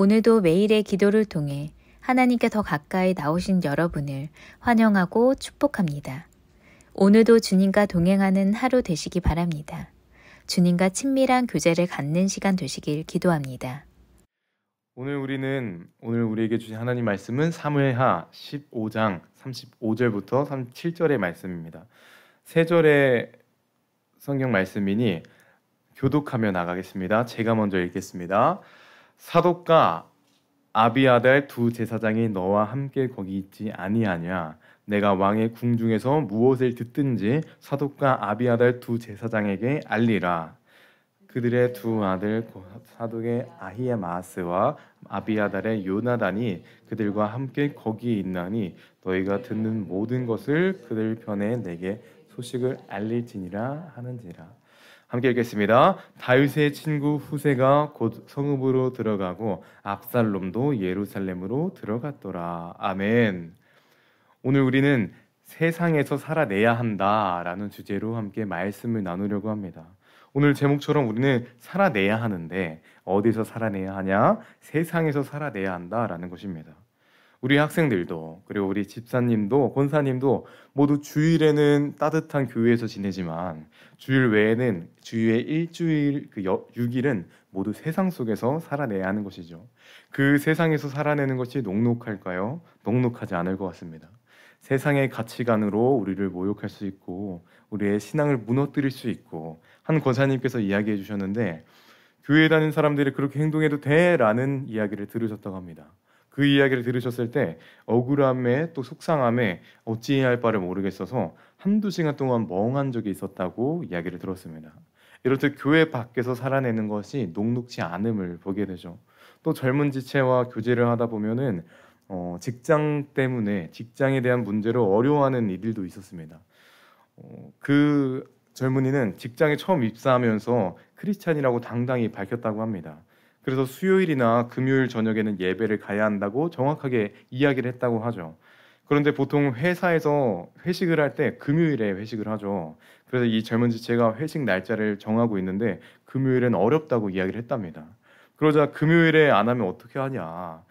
오늘도 매일의 기도를 통해 하나님께 더 가까이 나오신 여러분을 환영하고 축복합니다. 오늘도 주님과 동행하는 하루 되시기 바랍니다. 주님과 친밀한 교제를 갖는 시간 되시길 기도합니다. 오늘 우리에게 주신 하나님 말씀은 사무엘하 15장 35절부터 37절의 말씀입니다. 세 절의 성경 말씀이니 교독하며 나가겠습니다. 제가 먼저 읽겠습니다. 사독과 아비아달 두 제사장이 너와 함께 거기 있지 아니하냐? 내가 왕의 궁중에서 무엇을 듣든지 사독과 아비아달 두 제사장에게 알리라. 그들의 두 아들 사독의 아히마아스와 아비아달의 요나단이 그들과 함께 거기 있나니 너희가 듣는 모든 것을 그들 편에 내게 소식을 알릴지니라 하는지라. 함께 읽겠습니다. 다윗의 친구 후세가 곧 성읍으로 들어가고 압살롬도 예루살렘으로 들어갔더라. 아멘. 오늘 우리는 세상에서 살아내야 한다라는 주제로 함께 말씀을 나누려고 합니다. 오늘 제목처럼 우리는 살아내야 하는데 어디서 살아내야 하냐? 세상에서 살아내야 한다라는 것입니다. 우리 학생들도 그리고 우리 집사님도 권사님도 모두 주일에는 따뜻한 교회에서 지내지만 주일 외에는 주일의 일주일 6일은 모두 세상 속에서 살아내야 하는 것이죠. 그 세상에서 살아내는 것이 녹록할까요? 녹록하지 않을 것 같습니다. 세상의 가치관으로 우리를 모욕할 수 있고 우리의 신앙을 무너뜨릴 수 있고 한 권사님께서 이야기해 주셨는데 교회에 다니는 사람들이 그렇게 행동해도 돼? 라는 이야기를 들으셨다고 합니다. 그 이야기를 들으셨을 때 억울함에 또 속상함에 어찌해야 할 바를 모르겠어서 한두 시간 동안 멍한 적이 있었다고 이야기를 들었습니다. 이렇듯 교회 밖에서 살아내는 것이 녹록지 않음을 보게 되죠. 또 젊은 지체와 교제를 하다 보면은 직장 때문에 직장에 대한 문제로 어려워하는 이들도 있었습니다. 그 젊은이는 직장에 처음 입사하면서 크리스찬이라고 당당히 밝혔다고 합니다. 그래서 수요일이나 금요일 저녁에는 예배를 가야 한다고 정확하게 이야기를 했다고 하죠. 그런데 보통 회사에서 회식을 할 때 금요일에 회식을 하죠. 그래서 이 젊은 지체가 회식 날짜를 정하고 있는데 금요일은 어렵다고 이야기를 했답니다. 그러자 금요일에 안 하면 어떻게 하냐?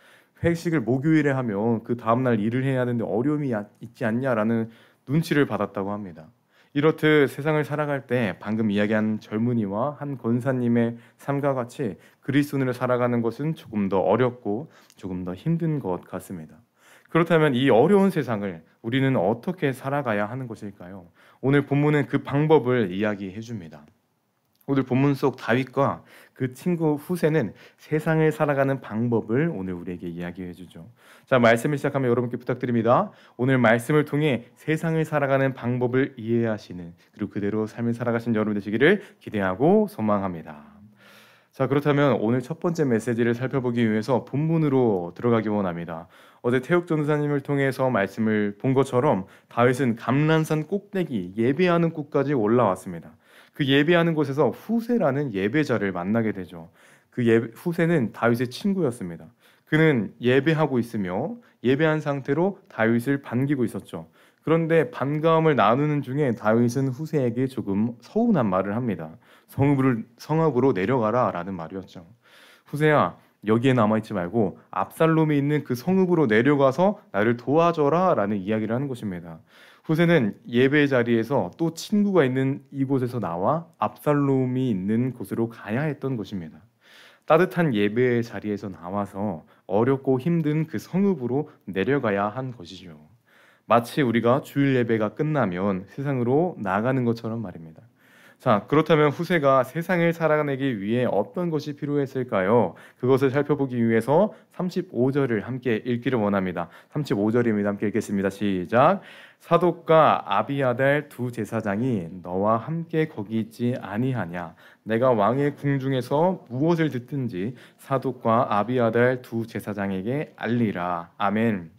회식을 목요일에 하면 그 다음날 일을 해야 하는데 어려움이 있지 않냐라는 눈치를 받았다고 합니다. 이렇듯 세상을 살아갈 때 방금 이야기한 젊은이와 한 권사님의 삶과 같이 그리스도인으로 살아가는 것은 조금 더 어렵고 조금 더 힘든 것 같습니다. 그렇다면 이 어려운 세상을 우리는 어떻게 살아가야 하는 것일까요? 오늘 본문은 그 방법을 이야기해 줍니다. 오늘 본문 속 다윗과 그 친구 후세는 세상을 살아가는 방법을 오늘 우리에게 이야기해 주죠. 자, 말씀을 시작하면 여러분께 부탁드립니다. 오늘 말씀을 통해 세상을 살아가는 방법을 이해하시는 그리고 그대로 삶을 살아가신 여러분 되시기를 기대하고 소망합니다. 자, 그렇다면 오늘 첫 번째 메시지를 살펴보기 위해서 본문으로 들어가기 원합니다. 어제 태욱 전도사님을 통해서 말씀을 본 것처럼 다윗은 감람산 꼭대기 예배하는 곳까지 올라왔습니다. 그 예배하는 곳에서 후세라는 예배자를 만나게 되죠. 후세는 다윗의 친구였습니다. 그는 예배하고 있으며 예배한 상태로 다윗을 반기고 있었죠. 그런데 반가움을 나누는 중에 다윗은 후세에게 조금 서운한 말을 합니다. 성읍으로 내려가라 라는 말이었죠. 후세야, 여기에 남아있지 말고 압살롬이 있는 그 성읍으로 내려가서 나를 도와줘라 라는 이야기를 하는 것입니다. 후세는 예배 자리에서 또 친구가 있는 이곳에서 나와 압살롬이 있는 곳으로 가야 했던 것입니다. 따뜻한 예배 자리에서 나와서 어렵고 힘든 그 성읍으로 내려가야 한 것이죠. 마치 우리가 주일 예배가 끝나면 세상으로 나가는 것처럼 말입니다. 자, 그렇다면 후세가 세상을 살아내기 위해 어떤 것이 필요했을까요? 그것을 살펴보기 위해서 35절을 함께 읽기를 원합니다. 35절입니다. 함께 읽겠습니다. 시작. 사독과 아비아달 두 제사장이 너와 함께 거기 있지 아니하냐? 내가 왕의 궁중에서 무엇을 듣든지 사독과 아비아달 두 제사장에게 알리라. 아멘.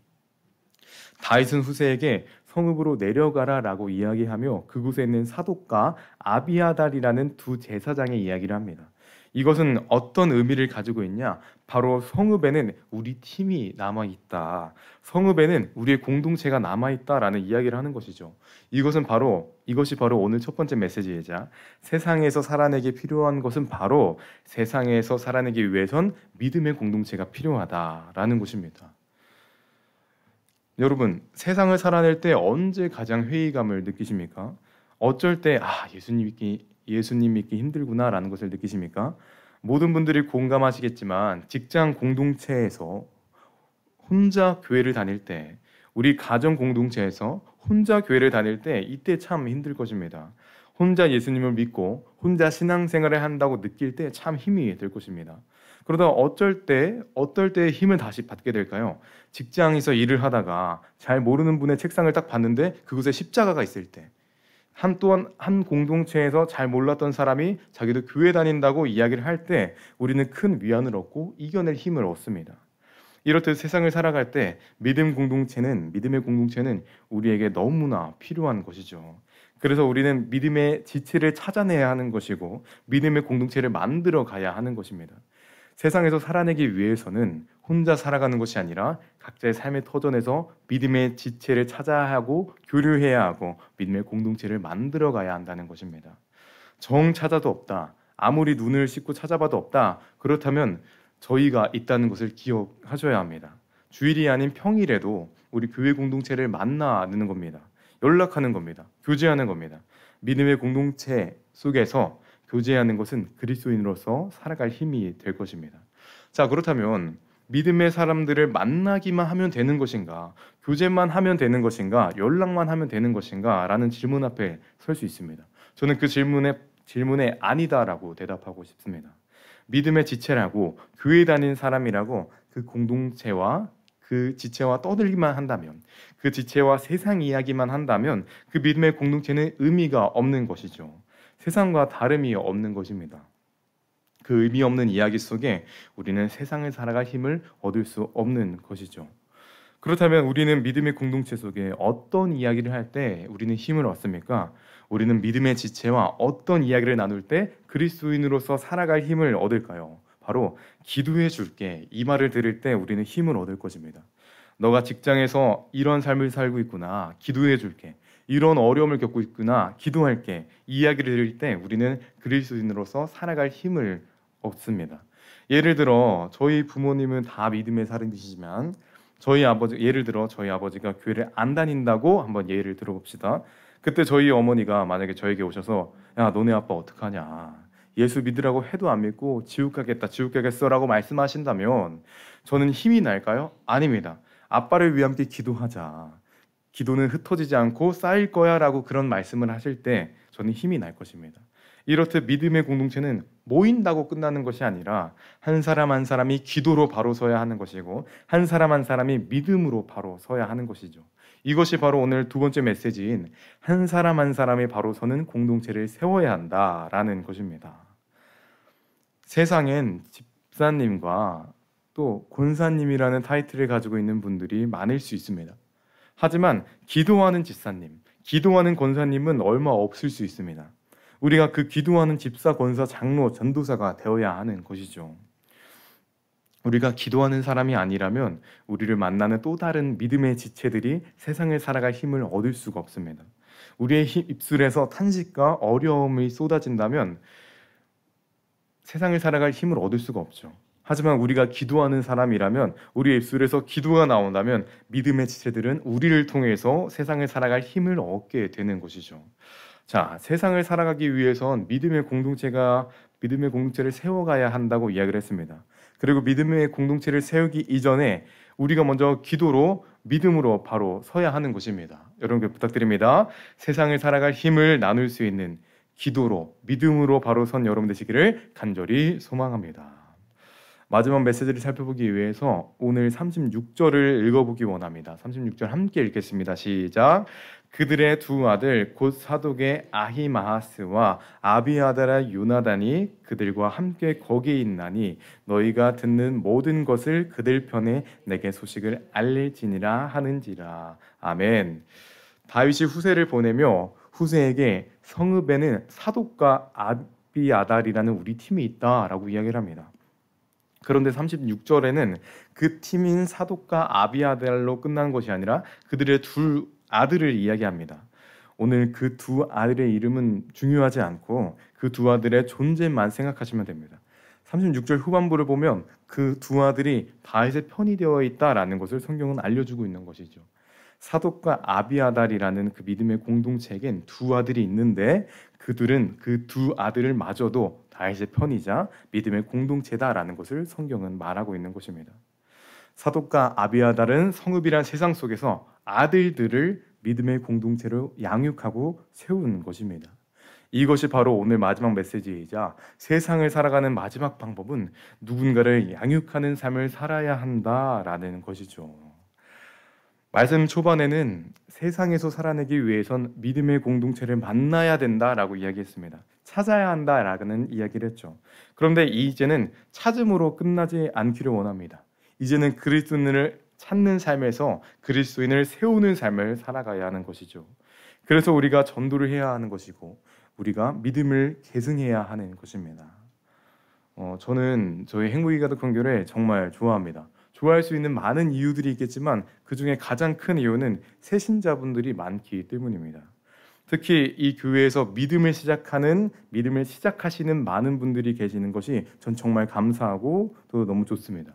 다윗은 후세에게 성읍으로 내려가라 라고 이야기하며 그곳에 있는 사독과 아비아달이라는 두 제사장의 이야기를 합니다. 이것은 어떤 의미를 가지고 있냐? 바로 성읍에는 우리 팀이 남아있다. 성읍에는 우리의 공동체가 남아있다라는 이야기를 하는 것이죠. 이것이 바로 오늘 첫 번째 메시지이자 세상에서 살아내기 필요한 것은 바로 세상에서 살아내기 위해선 믿음의 공동체가 필요하다라는 것입니다. 여러분, 세상을 살아낼 때 언제 가장 회의감을 느끼십니까? 어쩔 때 예수님 믿기 힘들구나라는 것을 느끼십니까? 모든 분들이 공감하시겠지만 직장 공동체에서 혼자 교회를 다닐 때, 우리 가정 공동체에서 혼자 교회를 다닐 때 이때 참 힘들 것입니다. 혼자 예수님을 믿고 혼자 신앙생활을 한다고 느낄 때 참 힘이 들 것입니다. 그러다 어떨 때 힘을 다시 받게 될까요? 직장에서 일을 하다가 잘 모르는 분의 책상을 딱 봤는데 그곳에 십자가가 있을 때, 또한 한 공동체에서 잘 몰랐던 사람이 자기도 교회 다닌다고 이야기를 할 때 우리는 큰 위안을 얻고 이겨낼 힘을 얻습니다. 이렇듯 세상을 살아갈 때 믿음의 공동체는 우리에게 너무나 필요한 것이죠. 그래서 우리는 믿음의 지체를 찾아내야 하는 것이고 믿음의 공동체를 만들어 가야 하는 것입니다. 세상에서 살아내기 위해서는 혼자 살아가는 것이 아니라 각자의 삶의 터전에서 믿음의 지체를 찾아야 하고 교류해야 하고 믿음의 공동체를 만들어 가야 한다는 것입니다. 정 찾아도 없다. 아무리 눈을 씻고 찾아봐도 없다. 그렇다면 저희가 있다는 것을 기억하셔야 합니다. 주일이 아닌 평일에도 우리 교회 공동체를 만나는 겁니다. 연락하는 겁니다. 교제하는 겁니다. 믿음의 공동체 속에서 교제하는 것은 그리스도인으로서 살아갈 힘이 될 것입니다. 자, 그렇다면 믿음의 사람들을 만나기만 하면 되는 것인가? 교제만 하면 되는 것인가? 연락만 하면 되는 것인가? 라는 질문 앞에 설 수 있습니다. 저는 그 질문에 아니다라고 대답하고 싶습니다. 믿음의 지체라고 교회 다닌 사람이라고 그 공동체와 그 지체와 떠들기만 한다면, 그 지체와 세상 이야기만 한다면 그 믿음의 공동체는 의미가 없는 것이죠. 세상과 다름이 없는 것입니다. 그 의미 없는 이야기 속에 우리는 세상을 살아갈 힘을 얻을 수 없는 것이죠. 그렇다면 우리는 믿음의 공동체 속에 어떤 이야기를 할 때 우리는 힘을 얻습니까? 우리는 믿음의 지체와 어떤 이야기를 나눌 때 그리스도인으로서 살아갈 힘을 얻을까요? 바로 기도해 줄게, 이 말을 들을 때 우리는 힘을 얻을 것입니다. 너가 직장에서 이런 삶을 살고 있구나, 기도해 줄게. 이런 어려움을 겪고 있구나, 기도할게. 이 이야기를 들을 때 우리는 그리스도인으로서 살아갈 힘을 얻습니다. 예를 들어 저희 부모님은 다 믿음의 사람이시지만 예를 들어 저희 아버지가 교회를 안 다닌다고 한번 예를 들어봅시다. 그때 저희 어머니가 만약에 저에게 오셔서 야, 너네 아빠 어떡하냐, 예수 믿으라고 해도 안 믿고 지옥 가겠어 라고 말씀하신다면 저는 힘이 날까요? 아닙니다. 아빠를 위해 함께 기도하자, 기도는 흩어지지 않고 쌓일 거야 라고 그런 말씀을 하실 때 저는 힘이 날 것입니다. 이렇듯 믿음의 공동체는 모인다고 끝나는 것이 아니라 한 사람 한 사람이 기도로 바로 서야 하는 것이고 한 사람 한 사람이 믿음으로 바로 서야 하는 것이죠. 이것이 바로 오늘 두 번째 메시지인 한 사람 한 사람이 바로 서는 공동체를 세워야 한다라는 것입니다. 세상엔 집사님과 또 권사님이라는 타이틀을 가지고 있는 분들이 많을 수 있습니다. 하지만 기도하는 집사님, 기도하는 권사님은 얼마 없을 수 있습니다. 우리가 그 기도하는 집사, 권사, 장로, 전도사가 되어야 하는 것이죠. 우리가 기도하는 사람이 아니라면 우리를 만나는 또 다른 믿음의 지체들이 세상을 살아갈 힘을 얻을 수가 없습니다. 우리의 입술에서 탄식과 어려움이 쏟아진다면 세상을 살아갈 힘을 얻을 수가 없죠. 하지만 우리가 기도하는 사람이라면, 우리의 입술에서 기도가 나온다면 믿음의 지체들은 우리를 통해서 세상을 살아갈 힘을 얻게 되는 것이죠. 자, 세상을 살아가기 위해선 믿음의 공동체를 세워가야 한다고 이야기를 했습니다. 그리고 믿음의 공동체를 세우기 이전에 우리가 먼저 기도로, 믿음으로 바로 서야 하는 것입니다. 여러분께 부탁드립니다. 세상을 살아갈 힘을 나눌 수 있는 기도로, 믿음으로 바로 선 여러분 되시기를 간절히 소망합니다. 마지막 메시지를 살펴보기 위해서 오늘 36절을 읽어보기 원합니다. 36절 함께 읽겠습니다. 시작. 그들의 두 아들 곧 사독의 아히마하스와 아비아달의 요나단이 그들과 함께 거기에 있나니 너희가 듣는 모든 것을 그들 편에 내게 소식을 알릴지니라 하는지라. 아멘. 다윗이 후세를 보내며 후세에게 성읍에는 사독과 아비아달이라는 우리 팀이 있다라고 이야기를 합니다. 그런데 36절에는 그 팀인 사독과 아비아달로 끝난 것이 아니라 그들의 두 아들을 이야기합니다. 오늘 그 두 아들의 이름은 중요하지 않고 그 두 아들의 존재만 생각하시면 됩니다. 36절 후반부를 보면 그 두 아들이 다윗의 편이 되어 있다라는 것을 성경은 알려주고 있는 것이죠. 사독과 아비아달이라는 그 믿음의 공동체에겐 두 아들이 있는데 그들은 그 두 아들을 마저도 다윗의 편이자 믿음의 공동체다라는 것을 성경은 말하고 있는 것입니다. 사독과 아비아달은 성읍이란 세상 속에서 아들들을 믿음의 공동체로 양육하고 세우는 것입니다. 이것이 바로 오늘 마지막 메시지이자 세상을 살아가는 마지막 방법은 누군가를 양육하는 삶을 살아야 한다라는 것이죠. 말씀 초반에는 세상에서 살아내기 위해선 믿음의 공동체를 만나야 된다라고 이야기했습니다. 찾아야 한다라는 이야기를 했죠. 그런데 이제는 찾음으로 끝나지 않기를 원합니다. 이제는 그리스도인을 찾는 삶에서 그리스도인을 세우는 삶을 살아가야 하는 것이죠. 그래서 우리가 전도를 해야 하는 것이고 우리가 믿음을 계승해야 하는 것입니다. 저는 저희 행복이 가득 선교를 정말 좋아합니다. 좋아할 수 있는 많은 이유들이 있겠지만 그 중에 가장 큰 이유는 새신자분들이 많기 때문입니다. 특히 이 교회에서 믿음을 시작하시는 많은 분들이 계시는 것이 전 정말 감사하고 또 너무 좋습니다.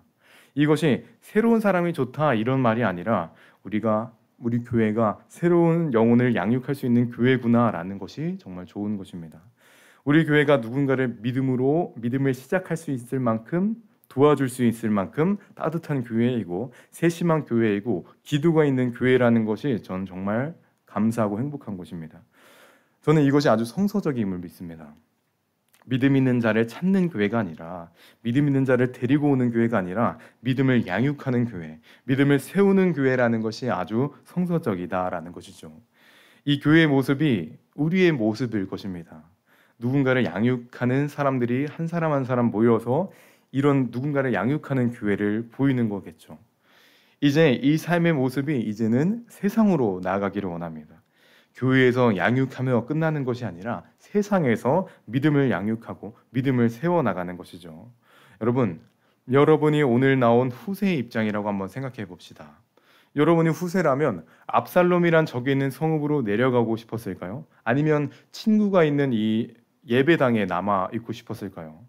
이것이 새로운 사람이 좋다 이런 말이 아니라 우리 교회가 새로운 영혼을 양육할 수 있는 교회구나라는 것이 정말 좋은 것입니다. 우리 교회가 누군가를 믿음을 시작할 수 있을 만큼 도와줄 수 있을 만큼 따뜻한 교회이고 세심한 교회이고 기도가 있는 교회라는 것이 전 정말 감사하고 행복한 것입니다. 저는 이것이 아주 성서적임을 믿습니다. 믿음 있는 자를 찾는 교회가 아니라 믿음 있는 자를 데리고 오는 교회가 아니라 믿음을 양육하는 교회, 믿음을 세우는 교회라는 것이 아주 성서적이다라는 것이죠. 이 교회의 모습이 우리의 모습일 것입니다. 누군가를 양육하는 사람들이 한 사람 한 사람 모여서 이런 누군가를 양육하는 교회를 보이는 거겠죠. 이제 이 삶의 모습이 이제는 세상으로 나아가기를 원합니다. 교회에서 양육하며 끝나는 것이 아니라 세상에서 믿음을 양육하고 믿음을 세워나가는 것이죠. 여러분이 오늘 나온 후세의 입장이라고 한번 생각해 봅시다. 여러분이 후세라면 압살롬이란 적이 있는 성읍으로 내려가고 싶었을까요? 아니면 친구가 있는 이 예배당에 남아 있고 싶었을까요?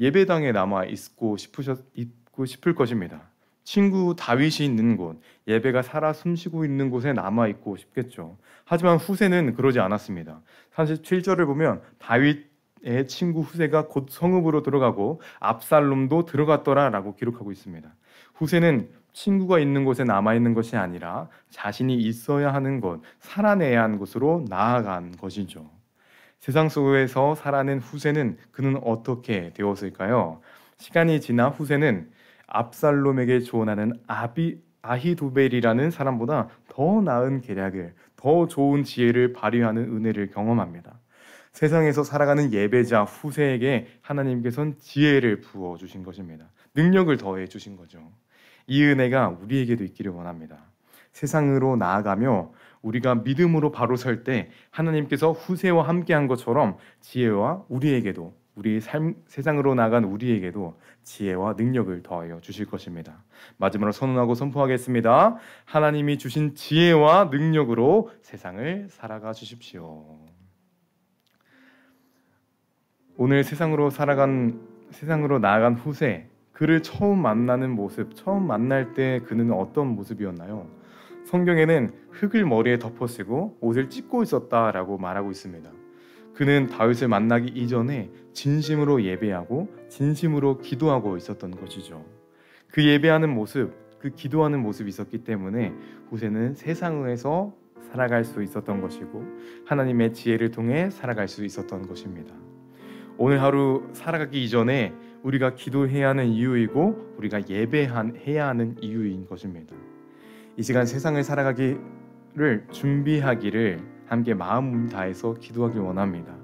예배당에 남아 있고 싶을 것입니다. 친구 다윗이 있는 곳, 예배가 살아 숨쉬고 있는 곳에 남아 있고 싶겠죠. 하지만 후세는 그러지 않았습니다. 37절을 보면 다윗의 친구 후세가 곧 성읍으로 들어가고 압살롬도 들어갔더라라고 기록하고 있습니다. 후세는 친구가 있는 곳에 남아 있는 것이 아니라 자신이 있어야 하는 곳, 살아내야 하는 곳으로 나아간 것이죠. 세상 속에서 살아낸 후세는 그는 어떻게 되었을까요? 시간이 지나 후세는 압살롬에게 조언하는 아히도벨이라는 사람보다 더 나은 계략을, 더 좋은 지혜를 발휘하는 은혜를 경험합니다. 세상에서 살아가는 예배자 후세에게 하나님께서는 지혜를 부어주신 것입니다. 능력을 더해 주신 거죠. 이 은혜가 우리에게도 있기를 원합니다. 세상으로 나아가며 우리가 믿음으로 바로 설 때 하나님께서 후세와 함께한 것처럼 지혜와 우리에게도 우리 세상으로 나간 우리에게도 지혜와 능력을 더하여 주실 것입니다. 마지막으로 선언하고 선포하겠습니다. 하나님이 주신 지혜와 능력으로 세상을 살아가 주십시오. 오늘 세상으로 나아간 후세, 그를 처음 만나는 모습, 처음 만날 때 그는 어떤 모습이었나요? 성경에는 흙을 머리에 덮어쓰고 옷을 찢고 있었다라고 말하고 있습니다. 그는 다윗을 만나기 이전에 진심으로 예배하고 진심으로 기도하고 있었던 것이죠. 그 예배하는 모습, 그 기도하는 모습이 있었기 때문에 후세는 세상에서 살아갈 수 있었던 것이고 하나님의 지혜를 통해 살아갈 수 있었던 것입니다. 오늘 하루 살아가기 이전에 우리가 기도해야 하는 이유이고 우리가 예배해야 하는 이유인 것입니다. 이 시간 세상을 살아가기를 준비하기를 함께 마음 다해서 기도하길 원합니다.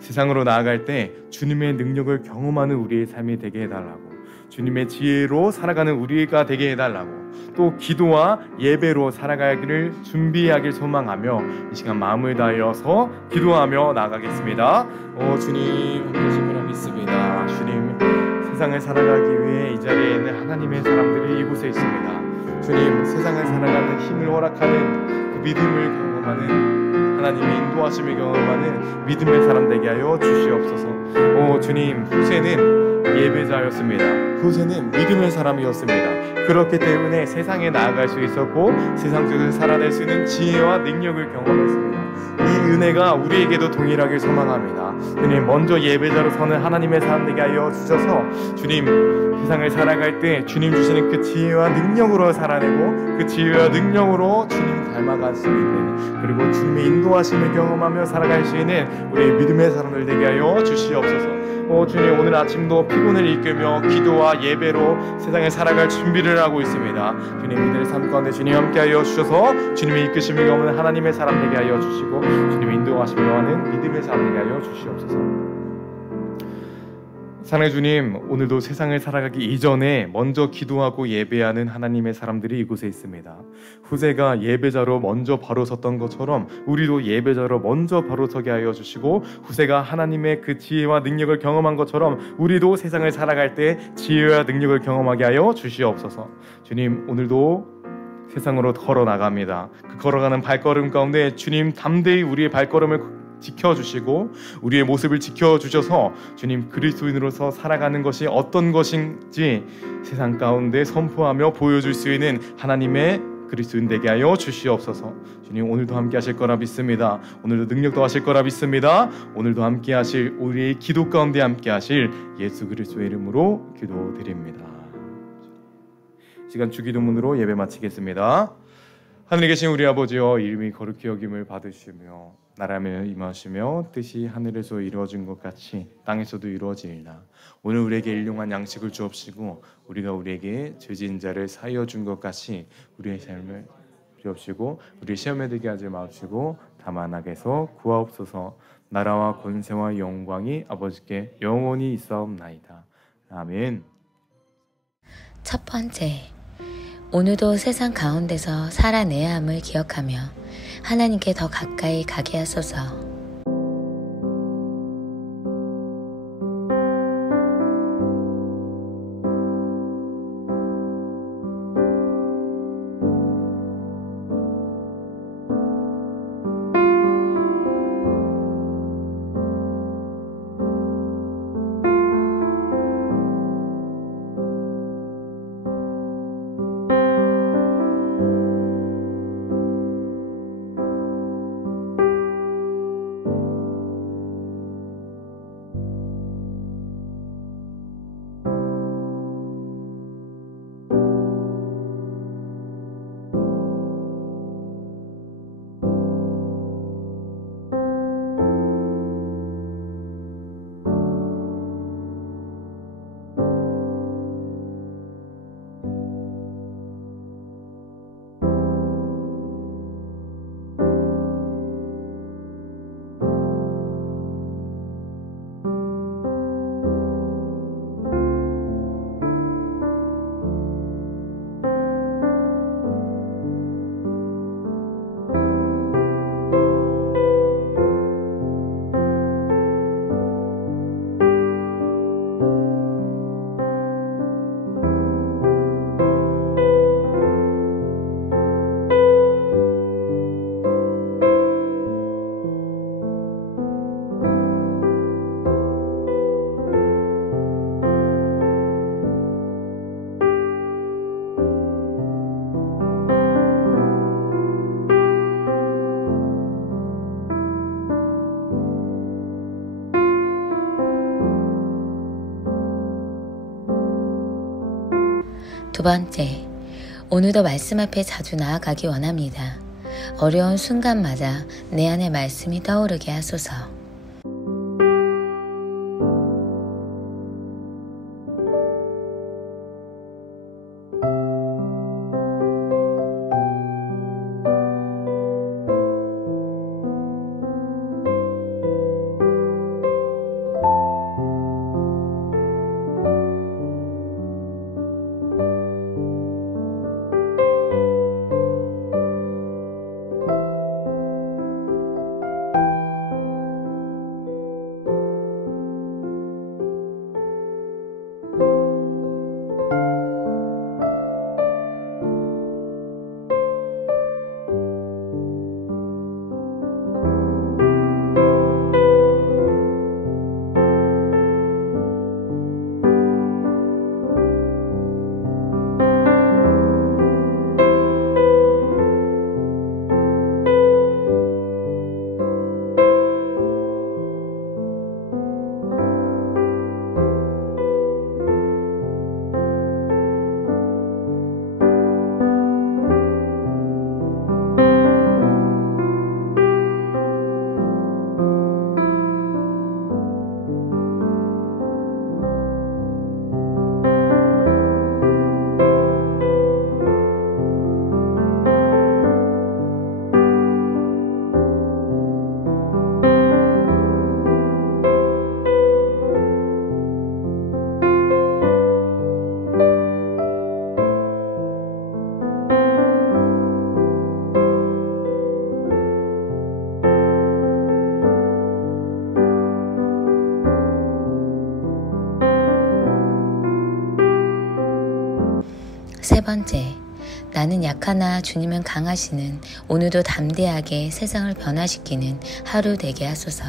세상으로 나아갈 때 주님의 능력을 경험하는 우리의 삶이 되게 해달라고, 주님의 지혜로 살아가는 우리가 되게 해달라고, 또 기도와 예배로 살아가기를 준비하길 소망하며 이 시간 마음을 다하여서 기도하며 나가겠습니다. 주님 함께 하심을 믿습니다. 주님, 세상을 살아가기 위해 이 자리에 있는 하나님의 사람들이 이곳에 있습니다. 주님, 세상을 살아가는 힘을 허락하는 그 믿음을 경험하는 하나님의 인도하심을 경험하는 믿음의 사람 되게 하여 주시옵소서. 주님, 후세는 예배자였습니다. 후세는 믿음의 사람이었습니다. 그렇기 때문에 세상에 나아갈 수 있었고 세상 속에서 살아낼 수 있는 지혜와 능력을 경험했습니다. 이 은혜가 우리에게도 동일하게 소망합니다. 주님, 먼저 예배자로 서는 하나님의 사람 되게 하여 주셔서 주님, 세상을 살아갈 때 주님 주시는 그 지혜와 능력으로 살아내고 그 지혜와 능력으로 주님 닮아갈 수 있는, 그리고 주님의 인도하심을 경험하며 살아갈 수 있는 우리 믿음의 사람들 되게 하여 주시옵소서. 주님, 오늘 아침도 피곤을 이끌며 기도와 예배로 세상에 살아갈 준비를 하고 있습니다. 주님, 이들의 삶 가운데 주님 함께하여 주셔서 주님의 이끄심을 경험하는 하나님의 사람 되게 하여 주시고 주님의 인도하심을 경험하는 믿음의 사람 되게 하여 주시옵소서. 사랑의 주님, 오늘도 세상을 살아가기 이전에 먼저 기도하고 예배하는 하나님의 사람들이 이곳에 있습니다. 후세가 예배자로 먼저 바로 섰던 것처럼 우리도 예배자로 먼저 바로 서게 하여 주시고 후세가 하나님의 그 지혜와 능력을 경험한 것처럼 우리도 세상을 살아갈 때 지혜와 능력을 경험하게 하여 주시옵소서. 주님, 오늘도 세상으로 걸어 나갑니다. 그 걸어가는 발걸음 가운데 주님 담대히 우리의 발걸음을 지켜주시고 우리의 모습을 지켜주셔서 주님, 그리스도인으로서 살아가는 것이 어떤 것인지 세상 가운데 선포하며 보여줄 수 있는 하나님의 그리스도인 되게 하여 주시옵소서. 주님, 오늘도 함께 하실 거라 믿습니다. 오늘도 능력도 하실 거라 믿습니다. 오늘도 함께 하실, 우리의 기도 가운데 함께 하실 예수 그리스도의 이름으로 기도드립니다. 시간 주기도문으로 예배 마치겠습니다. 하늘에 계신 우리 아버지여, 이름이 거룩히 여김을 받으시며 나라며 임하시며 뜻이 하늘에서 이루어진 것 같이 땅에서도 이루어지리라. 오늘 우리에게 일용할 양식을 주옵시고 우리가 우리에게 죄진 자를 사하여 준 것 같이 우리의 삶을 주옵시고 우리 시험에 들게 하지 마옵시고 다만 악에서 구하옵소서. 나라와 권세와 영광이 아버지께 영원히 있사옵나이다. 아멘. 첫 번째, 오늘도 세상 가운데서 살아내야 함을 기억하며 하나님께 더 가까이 가게 하소서. 두 번째, 오늘도 말씀 앞에 자주 나아가기 원합니다. 어려운 순간마다 내 안에 말씀이 떠오르게 하소서. 세 번째, 나는 약하나 주님은 강하시는 오늘도 담대하게 세상을 변화시키는 하루 되게 하소서.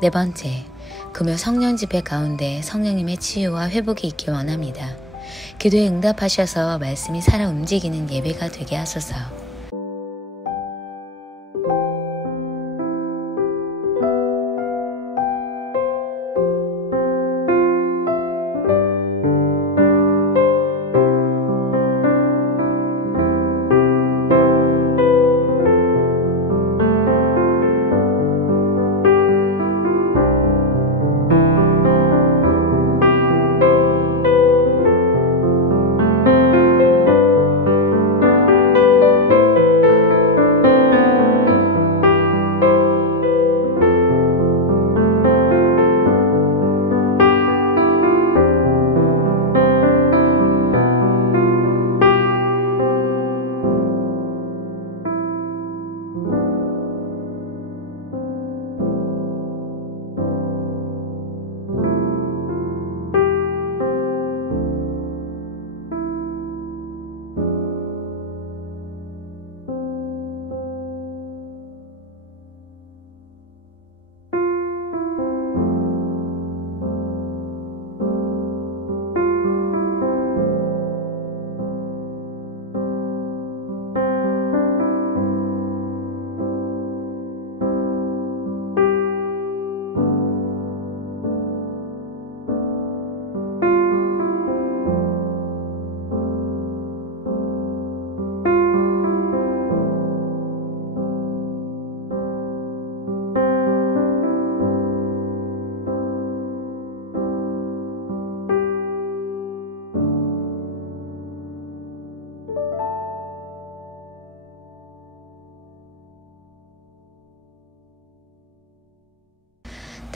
네 번째, 금요 성령 집회 가운데 성령님의 치유와 회복이 있길 원합니다. 기도에 응답하셔서 말씀이 살아 움직이는 예배가 되게 하소서.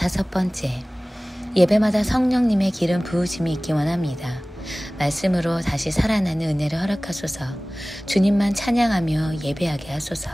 다섯 번째, 예배마다 성령님의 기름 부으심이 있기 원합니다. 말씀으로 다시 살아나는 은혜를 허락하소서. 주님만 찬양하며 예배하게 하소서.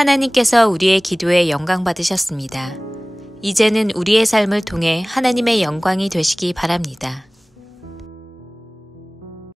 하나님께서 우리의 기도에 영광 받으셨습니다. 이제는 우리의 삶을 통해 하나님의 영광이 되시기 바랍니다.